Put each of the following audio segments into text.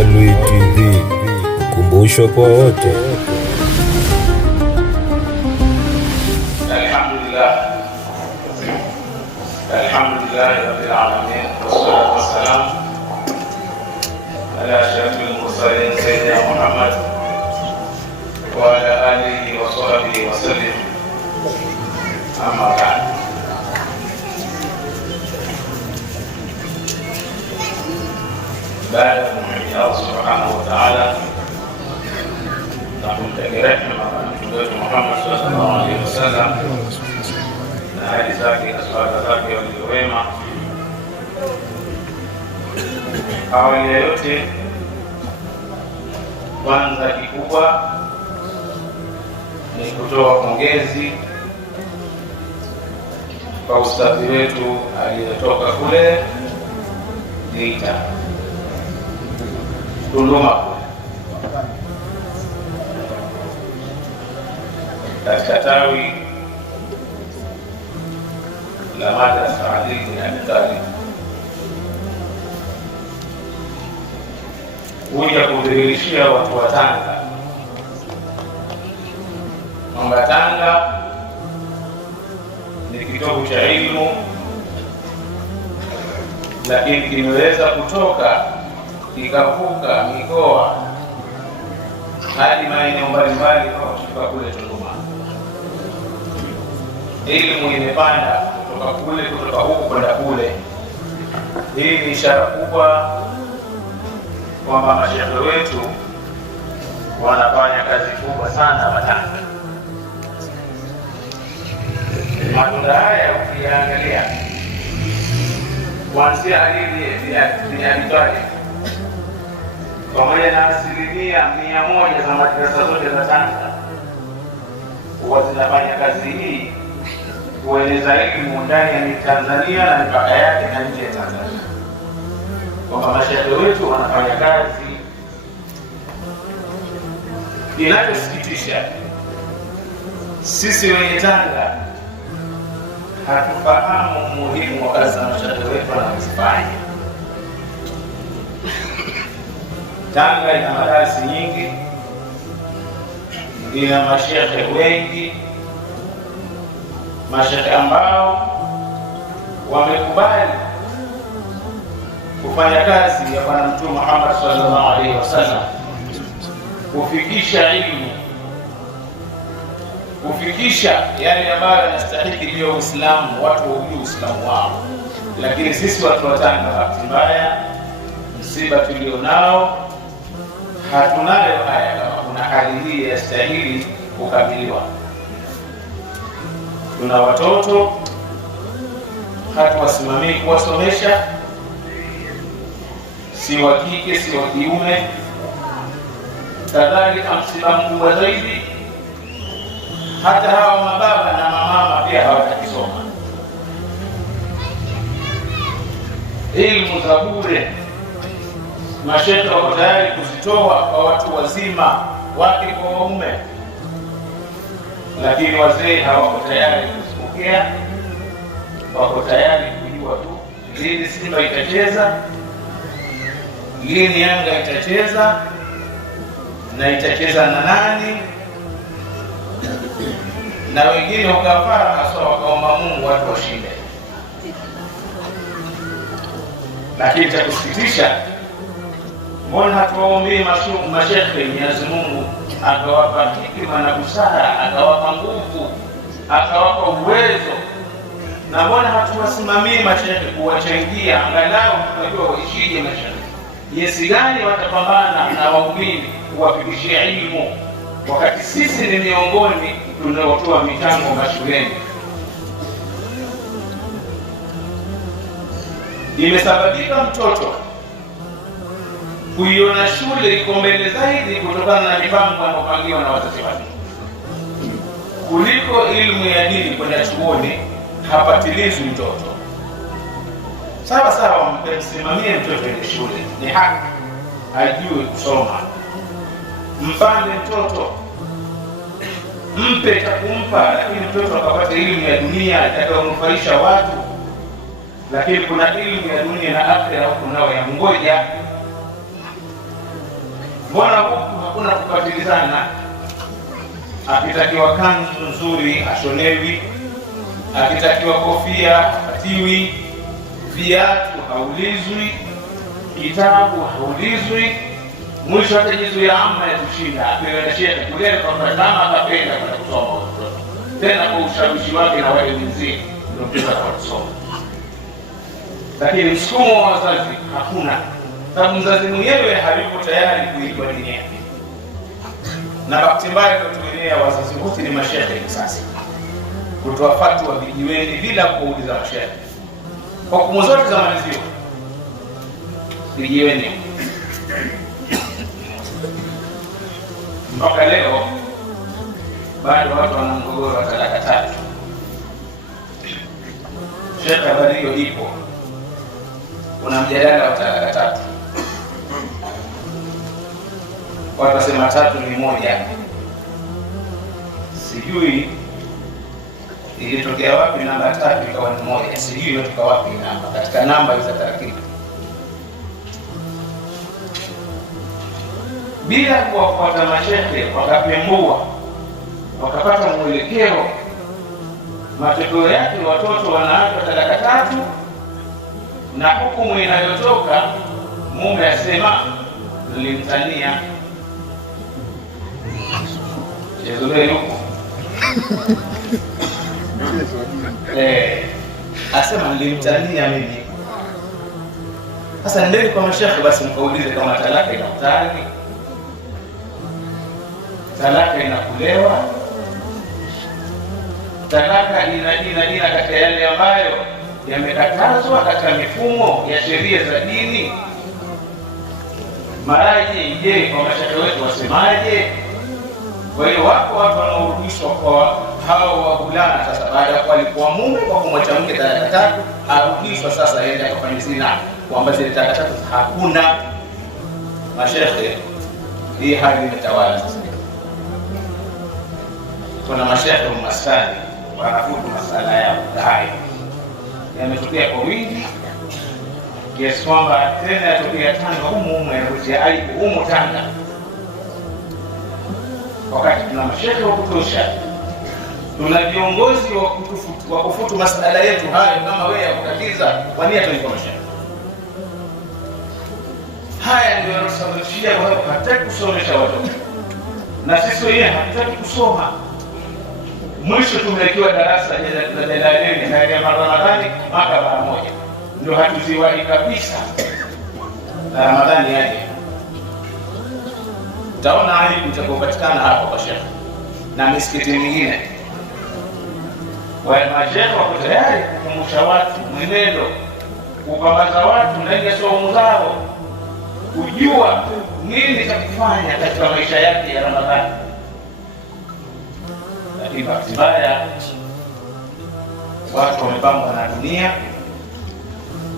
Alwi TV, ukumbusho kwa wote. Alhamdulillah rabbil alamin, wassalatu wassalamu ala ashrafil mursalin sayyidina Muhammad wa ala alihi wa sahbihi wa sallim. Amma ba'd. Baada ya kumhimidi Allah subhanahu wa ta'ala na kumtakia rehema Mtume wetu Muhammad sallallahu alaihi wasallam na hali zake na sahaba zake waliowema, awali ya yote, kwanza kikubwa ni kutoa pongezi kwa ustadhi wetu aliyetoka kule Geita, Tunduma kule, katika tawi la Madrasa Ali bin Abi Talib, kuja kudhihirishia watu wa Tanga kwamba Tanga ni kitovu cha elimu, lakini kimeweza kutoka kikavuka mikoa hadi maeneo mbalimbali kufika kule Tunduma. Elimu imepanda kutoka kule, kutoka huku kwenda kule. Hii ni ishara kubwa kwamba mashehe wetu wanafanya kazi kubwa sana Tanga. Matunda haya ukiangalia kuanzia Ali bin Abi Talib pamoja na 100% za madrasa zote za Tanga huwa zinafanya kazi hii kueneza elimu ndani ya Tanzania na mipaka yake na nje ya Tanzania, kwamba mashehe wetu wanafanya kazi. Kinachosikitisha, sisi wenye Tanga hatufahamu umuhimu wa kazi za mashehe wetu wanazofanya. Tanga ina madarasa nyingi, ina mashehe wengi, mashehe ambao wamekubali kufanya kazi ya Bwana Mtume Muhammad sallallahu alaihi wasallam, kufikisha ilmu, kufikisha yale ambayo yanastahili ndio Uislamu, watu waujue Uislamu wao. Lakini sisi watu wa Tanga, bahati mbaya, msiba tulionao, hatunayo haya kama kuna hali hii yastahili kukabiliwa. Tuna watoto hatuwasimamii kuwasomesha, si wa kike si wa kiume. Kadhalika msiba mkubwa zaidi, hata hawa mababa na mamama pia hawatakisoma. Elimu za bure mashehe wako tayari kuzitoa kwa watu wazima, wake kwa waume, lakini wazee hawako tayari kuzipokea. Wako tayari kujua tu lini Simba itacheza, lini Yanga itacheza na itacheza na nani, na wengine ukafara haswa wakaomba Mungu watu washinde. Lakini cha kusikitisha, mbona hatuwaombee mashehe Mwenyezi Mungu akawapa hekima na busara, akawapa nguvu, akawapa uwezo? Na mbona hatuwasimamii mashehe kuwachangia angalau tunajua waishije mashehe, jinsi gani watapambana na waumini kuwafikishia elimu, wakati sisi ni miongoni tunaotoa michango mashuleni. Imesababika mtoto kuiona shule iko mbele zaidi kutokana na mipango anayopangiwa na wazazi wake kuliko elimu ya dini. Kwenda chuoni hapatilizwi mtoto. Sawa sawa, msimamie mtoto kwenye shule, ni haki ajue kusoma. Mpande mtoto, mpe cha kumpa, lakini mtoto akapata elimu ya dunia itakayomnufaisha watu. Lakini kuna elimu ya dunia na akhera huko nao ya ngoja. Mbona huku hakuna kupatilizana? Akitakiwa kanzu nzuri ashonewi, akitakiwa kofia hapatiwi, viatu haulizwi, kitabu haulizwi. Mwisho hata jizu ya amma ya kushinda akienda shehe kule kwa kama akapenda kwenda kusoma tena kwa ushawishi wake na wale wenzie ndio mtoto atasoma. Lakini msukumo wa wazazi hakuna, sababu mzazi mwenyewe hayuko tayari kuijua dini yake. Na bahati mbaya kutuelea wazazi wote ni mashehe hivi sasa, kutoa fatwa vijiweni bila kuuliza mashehe. Hukumu zote za malizio vijiweni. Mpaka leo bado watu wana mgogoro wa talaka 3. Sheikh, habari hiyo ipo, kuna mjadala wa talaka 3. Watu wasema 3 ni 1. Sijui ilitokea wapi namba 3 ikawa ni 1. Sijui imetoka wapi namba katika namba za tarakimu. Bila kuwafuata mashehe wakapembua wakapata mwelekeo, matokeo yake watoto wanaachwa talaka 3, na hukumu inayotoka mume asema nilimtania. Jezule huko asema nilimtania mimi. Sasa ndeni kwa mashehe basi mkaulize kama talaka inakutani, talaka inakulewa, talaka ina katika yale ambayo yamekatazwa katika mifumo ya sheria za dini. Maraji je, kwa mashehe wetu wasemaje? Kwa hiyo wako watu wanaorudishwa kwa hao wavulana sasa, baada ya kuwa mume kwa kumwacha mke talaka 3, arudishwa sasa aende akafanya zina, kwamba zile talaka 3 hakuna. Mashehe, hii hali imetawala sasa. Kuna mashehe maskani wanafutu masala yao hayo yametokea kwa wingi, kiasi kwamba tena yatokea Tanga humu yanakutia aibu humu Tanga, wakati tuna mashehe wa kutosha, tuna viongozi wa kufutu masala yetu hayo. Kama wewe yakutatiza, kwa nini tuliko mashehe? Haya ndio yanasababishia kwa sababu hataki kusomesha watoto, na sisi wenyewe hatutaki kusoma. Mwisho tumewekewa darasa la Jalaleni na ya Ramadhani mwaka mara moja, ndio hatuziwahi kabisa na Ramadhani yaje. Utaona aibu itakayopatikana hapa kwa shehe na misikiti mingine. Wale mashehe wako tayari kukumbusha watu mwenendo, kupambaza watu ndani ya saumu zao, kujua nini cha kufanya katika maisha yake ya Ramadhani. Lakini bahati mbaya watu wamepambwa na dunia,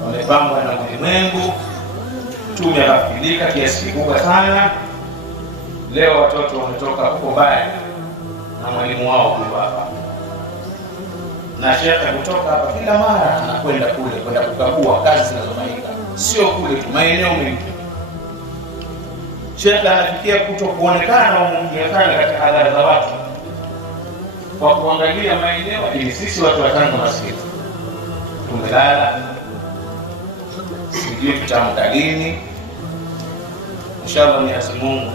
wamepambwa na ulimwengu, tumeghafilika kiasi kikubwa sana. Leo watoto wametoka huko mbali na mwalimu wao huko hapa, na shekhe kutoka hapa kila mara anakwenda kule kwenda kukagua kazi zinazofanyika, sio kule tu, maeneo mengi. Shekhe anafikia kutokuonekana umuhimu katika hadhara za watu kwa kuangalia maeneo. Ili sisi watu wa Tanga maskini tumelala, sijui tutamka lini. Inshallah Mwenyezi Mungu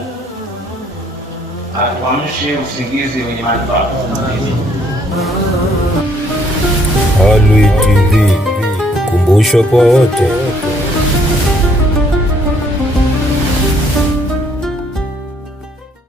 atuamshe usingizi wenye manufaa. Alwi TV, ukumbusho kwa wote.